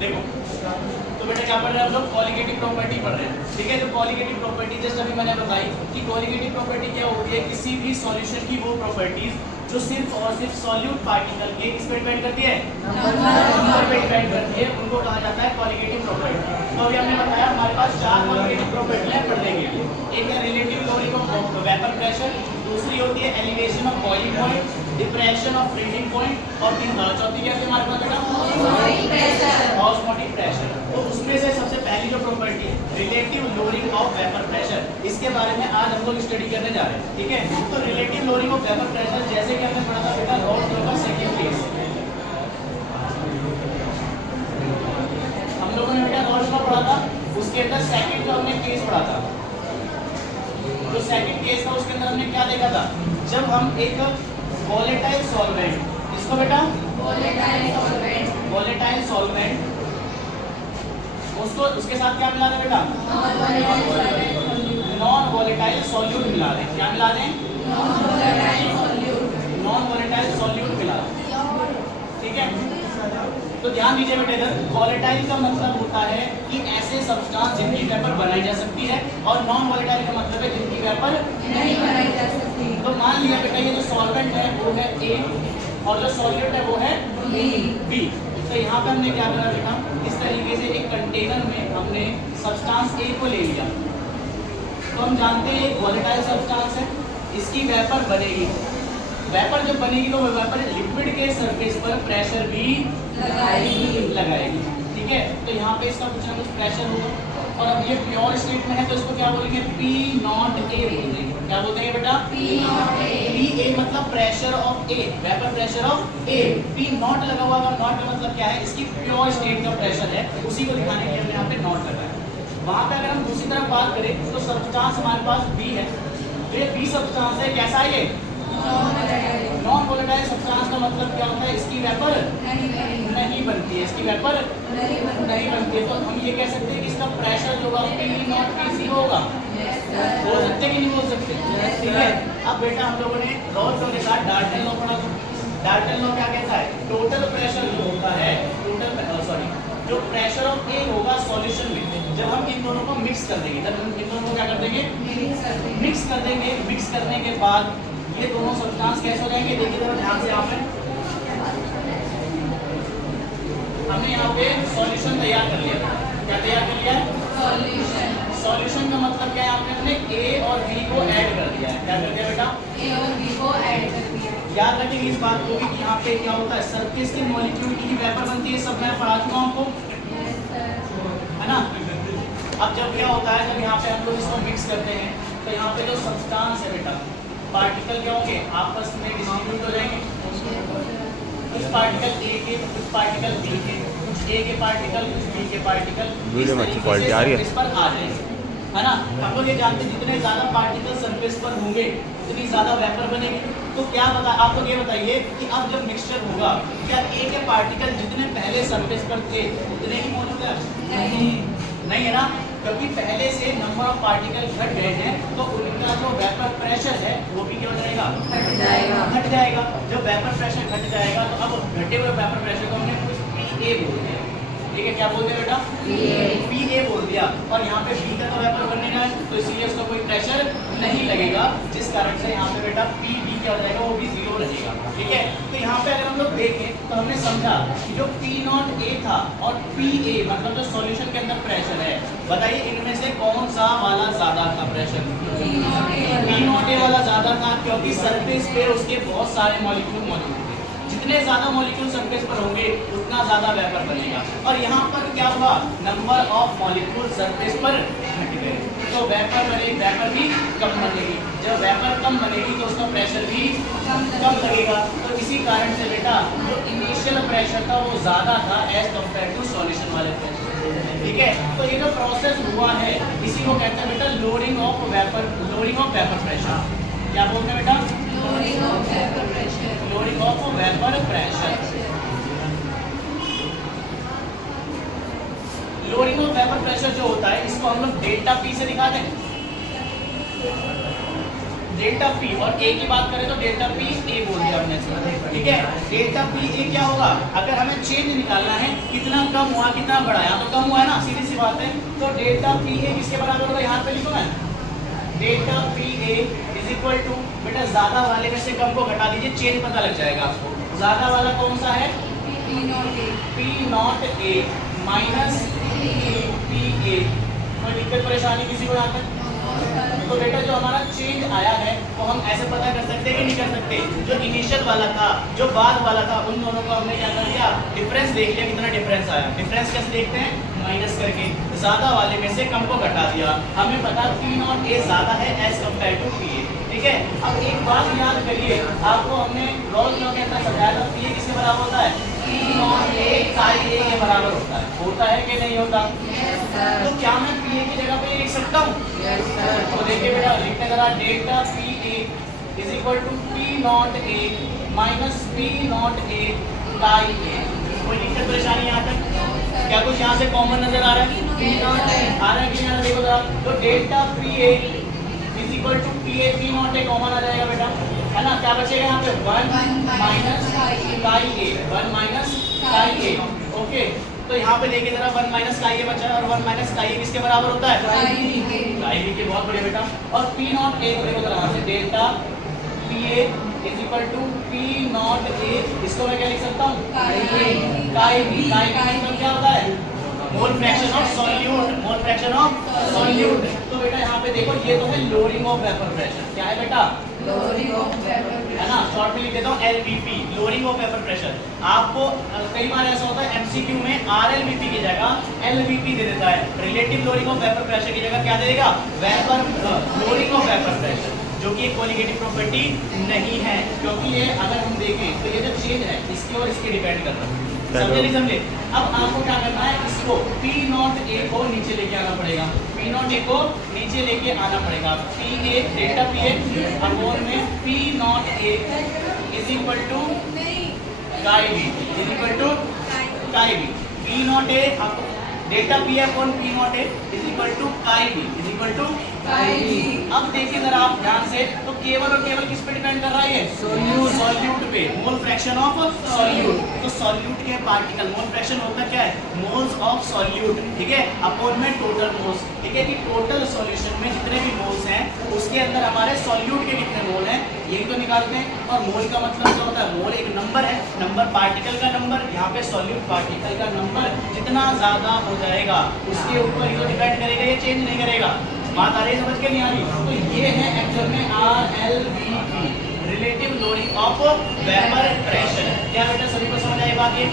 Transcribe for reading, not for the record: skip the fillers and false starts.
देखो तो बेटा क्या पढ़ रहे हैं हम लोग, कॉलिगेटिव प्रॉपर्टी पढ़ रहे हैं, ठीक है। तो कॉलिगेटिव प्रॉपर्टी जैसे अभी मैंने बताई कि कॉलिगेटिव प्रॉपर्टी क्या होती है, किसी भी सॉल्यूशन की वो प्रॉपर्टीज जो सिर्फ और सिर्फ सॉल्यूट पार्टिकल के किस पे डिपेंड करती है, नंबर पे डिपेंड करती है, उनको कहा जाता है कॉलिगेटिव प्रॉपर्टी। तो अभी हमने बताया हमारे पास 4 कॉलिगेटिव प्रॉपर्टी है पढ़ने के लिए। एक है relative lowering of vapour pressure, दूसरी होती है elevation of boiling point, depression of freezing point, और चौथी क्या है हमारे पास बेटा, ऑस्मोटिक प्रेशर। तो उसमें से सबसे पहली जो प्रॉपर्टी है relative lowering of vapour pressure, इसके बारे में आज हम लोग स्टडी करने जा रहे हैं, ठीक है। तो relative lowering of vapour pressure जैसे कि हमने पढ़ा था बेटा रॉल्स लॉ का सेकंड केस, हम लोगों ने बेटा रॉल्स लॉ पढ़ा था, उसके अंदर सेकंड जो हमने केस पढ़ा था, जो सेकंड केस था उसके अंदर हमने क्या देखा था, जब हम एक वोलेटाइल सॉल्वेंट, इसको बेटा वोलेटाइल सॉल्वेंट, उसको उसके साथ क्या मिला दें बेटा, नॉन वोलेटाइल सॉल्यूट मिला दें। क्या मिला दें, नॉन वोलेटाइल सॉल्यूट मिला दें, ठीक है। तो ध्यान दीजिए बेटा, इधर वोलेटाइल का मतलब होता है कि ऐसे सब्सटेंस जिनकी वेपर बनाई जा सकती है, और नॉन वोलेटाइल का मतलब है जिनकी वेपर नहीं बनाई जा सकती। तो मान लिया बेटा ये जो सॉल्वेंट है वो है A और जो सॉल्यूट है वो है B। तो यहाँ पे हमने क्या करा बेटा, इस तरीके से एक कंटेनर में हमने सब्सटेंस A को ले लिया। तो हम जानते हैं एक वोलेटाइल सब्सटेंस है, इसकी वेपर बनेगी, वेपर जब बनेगी तो वो वेपर लिक्विड के सरफेस पर प्रेशर भी लगाएगी, ठीक है। तो यहाँ पे इसका कुछ ना कुछ प्रेशर होगा, और अब ये प्योर स्टेट में है तो इसको क्या बोलेंगे, P नॉट A बोलेंगे। क्या बोलते हैं बेटा, P A मतलब pressure of A, vapour pressure of A। P not लगा हुआ है, नॉट का मतलब क्या है, इसकी प्योर स्टेट का प्रेशर है, उसी को दिखाने के लिए हमने यहाँ पे नॉट लगाया। वहाँ पे अगर हम दूसरी तरफ बात करें तो सब्सटेंस हमारे पास B है, तो ये B सब्सटेंस है, कैसा है ये, नॉन वोलेटाइल सब्सटेंस का मतलब क्या होता है, इसकी वेपर नहीं बनती है, इसकी वेपर नहीं बनती है। तो हम ये कह सकते हैं कि इसका प्रेशर जो होगा P नॉट P होगा, बोल सकते कि नहीं बोल सकते, ठीक है। अब बेटा हम लोगों ने रॉल्स लॉ के साथ डाल्टन लॉ पढ़ा था। डाल्टन लॉ क्या कहता है, टोटल प्रेशर जो होता है, जो प्रेशर ऑफ A होगा सॉल्यूशन में, जब हम इन दोनों को मिक्स कर देंगे, जब हम इन दोनों को क्या कर देंगे, मिक्स कर देंगे। मिक्स करने के बाद ये दोनों सब्सटेंस कैसे हो जाएंगे, देखिए जरा ध्यान से। यहाँ पे हमने यहाँ पे सॉल्यूशन तैयार कर लिया। क्या तैयार कर लिया है, सॉल्यूशन का मतलब क्या है, यहाँ पे हमने A और B को ऐड कर दिया है। क्या कर दिया बेटा, A और B को ऐड कर दिया। याद रखेंगे इस बात को कि यहाँ पे क्या होता है, सरफेस के मॉलिक्यूल की वेपर बनती है, सब मैं पढ़ा चुका हूँ आपको, है ना। अब जब क्या होता है, जब यहाँ पे हम लोग इसको मिक्स करते हैं तो यहाँ पे जो सब्सटेंस है बेटा, पार्टिकल क्या होंगे, आपस में डिस्ट्रीब्यूट हो जाएंगे, कुछ पार्टिकल A के, कुछ पार्टिकल B के, कुछ A के पार्टिकल, कुछ B के पार्टिकल इस पर आ जाएंगे, है ना। हम लोग ये जानते हैं जितने ज्यादा पार्टिकल सरफेस पर होंगे उतनी ज्यादा वेपर बनेगी। तो क्या बता, आप लोग ये बताइए कि अब जब मिक्सचर होगा, क्या A के पार्टिकल जितने पहले सरफेस पर थे उतने ही मौजूद है, नहीं है ना, क्योंकि पहले से नंबर ऑफ पार्टिकल घट गए हैं, तो उनका जो वेपर प्रेशर है वो भी क्या हो जाएगा, घट जाएगा। जब वेपर प्रेशर घट जाएगा तो अब घटे हुए वेपर प्रेशर को हमने कुछ PA बोल दिया, ठीक है। क्या बोलते हैं बेटा, PA बोल दिया, और यहाँ पे B का तो वेपर बनने का है, तो इसलिए उसका कोई प्रेशर नहीं लगेगा, जिस कारण से यहाँ पे बेटा PB क्या हो जाएगा, वो भी 0 रहेगा, ठीक है। तो यहाँ पे अगर हम लोग देखें तो हमने समझा कि जो P नॉट A था और PA मतलब जो सॉल्यूशन के अंदर प्रेशर है, बताइए इनमें से कौन सा वाला ज्यादा था प्रेशर, P नॉट A वाला ज्यादा था, क्योंकि सरफेस पे उसके बहुत सारे मॉलिक्यूल मौजूद थे। जितने ज्यादा मॉलिक्यूल सरफेस पर होंगे उतना ज्यादा वेपर बनेगा, और यहाँ पर क्या हुआ, नंबर ऑफ मॉलिक्यूल सरफेस पर घट गए, तो वेपर बने, वेपर भी कम बनेगी। जब वेपर कम बनेगी तो उसका प्रेशर भी कम लगेगा। तो इसी कारण से बेटा जो इनिशियल प्रेशर था वो ज्यादा था एज कम्पेयर टू सॉल्यूशन वाले प्रेशर, ठीक है। तो ये जो प्रोसेस हुआ है इसी को कहते हैं बेटा loading of vapour, loading of vapour pressure. क्या बोलते हैं बेटा, loading of vapour pressure, loading of vapour pressure. Loading of vapour pressure जो होता है इसको हम लोग डेल्टा P से दिखाते हैं। डेल्टा पी, और ए की बात करें तो डेल्टा पी ए बोल दिया हमने इसमें, ठीक है। डेल्टा पी ए क्या होगा, अगर हमें चेंज निकालना है कितना कम हुआ कितना बढ़ा, यहाँ तो कम हुआ है ना, सीधी सी बात है। तो डेल्टा पी ए किसके बराबर होगा, यहाँ पे लिखो मैं, delta P A is equal to, बेटा ज्यादा वाले में से कम को घटा दीजिए, चेंज पता लग जाएगा आपको। ज्यादा वाला कौन सा है, P not A minus P A. कोई दिक्कत परेशानी किसी को यहाँ तक? तो बेटा जो हमारा चेंज आया है वो हम ऐसे पता कर सकते हैं कि नहीं कर सकते, जो इनिशियल वाला था जो बाद वाला था उन दोनों को हमने क्या कर दिया, डिफरेंस देख लिया, कितना डिफरेंस आया। डिफरेंस कैसे देखते हैं, माइनस करके, ज्यादा वाले में से कम को घटा दिया। हमें पता पी नॉट ए ज्यादा है as compare to P A, ठीक है। अब एक बात याद करिए, आपको हमने रॉल्स लॉ के अंदर समझाया था, पी ए किसके बराबर होता है, पी नॉट ए काई ए के बराबर होता है कि नहीं होता? तो क्या मैं पी ए की जगह पे लिख सकता हूँ? तो देखिए बेटा, लिखते जरा, delta P A is equal to P not A minus P not A chi A. कोई दिक्कत परेशानी यहाँ तक? क्या कुछ यहाँ से कॉमन नजर आ रहा है? आ रहा है कि नहीं? देखो जरा, तो delta P A is equal to P A P not A common आ जाएगा बेटा, है ना। क्या बचेगा यहाँ पे, 1 माइनस काई ए, 1 माइनस काई ए, ओके। तो यहाँ पे देखिए जरा, 1 माइनस काई ए बचा है, और 1 माइनस काई ए किसके बराबर होता है, काई बी के। बहुत बढ़िया बेटा। और पी नॉट ए को देखो जरा, यहाँ से delta P A is equal to P not A, इसको मैं क्या लिख सकता हूँ, काई बी। काई बी मतलब क्या होता है, mole fraction of solute, mole fraction of solute. तो बेटा यहाँ पे देखो, ये तो है लोअरिंग ऑफ वेपर प्रेशर। क्या है बेटा, लोअरिंग ऑफ वेपर प्रेशर, है ना। शॉर्ट में लिख देता हूँ एलवीपी, लोअरिंग ऑफ वेपर प्रेशर। आपको कई बार ऐसा होता है एमसीक्यू में आरएलवीपी की जगह एलवीपी दे देता है, relative lowering of vapour pressure की जगह क्या दे देगा, vapour lowering of vapour pressure, जो कि एक कोलिगेटिव प्रॉपर्टी नहीं है, क्योंकि ये अगर हम देखें तो ये जो चेंज है इसकी और इसकी डिपेंड कर रहा है, समझे नहीं समझे? अब आपको क्या करना है, इसको पी नॉट ए को नीचे लेके आना पड़ेगा, पी नॉट ए को नीचे लेके आना पड़ेगा। P A delta P A upon में P not A is equal to chi B, is equal to chi B. P not A delta P A upon P not A is equal to chi B, is equal to chi B. अब देखिए जरा आप ध्यान से, तो केवल और केवल किस पे डिपेंड कर रहा है, ये सॉल्यूट पे, मोल फ्रैक्शन ऑफ सॉल्यूट। तो सॉल्यूट के पार्टिकल, मोल फ्रैक्शन होता क्या है, मोल्स ऑफ सॉल्यूट, ठीक है, अपॉन में टोटल मोल्स, ठीक है। कि टोटल सॉल्यूशन में जितने भी मोल्स हैं उसके अंदर हमारे सॉल्यूट के कितने मोल हैं, यही तो निकालते हैं। और मोल का मतलब क्या होता है, मोल एक नंबर है, नंबर पार्टिकल का नंबर, यहाँ पे सॉल्यूट पार्टिकल का नंबर जितना ज्यादा हो जाएगा उसके ऊपर ही तो डिपेंड करेगा, ये चेंज नहीं करेगा। बात आ रही है, समझ के नहीं आ रही? तो ये है एक्चुअल में RLVP, relative lowering of vapour pressure. क्या बेटा सभी को समझ आई बात ये?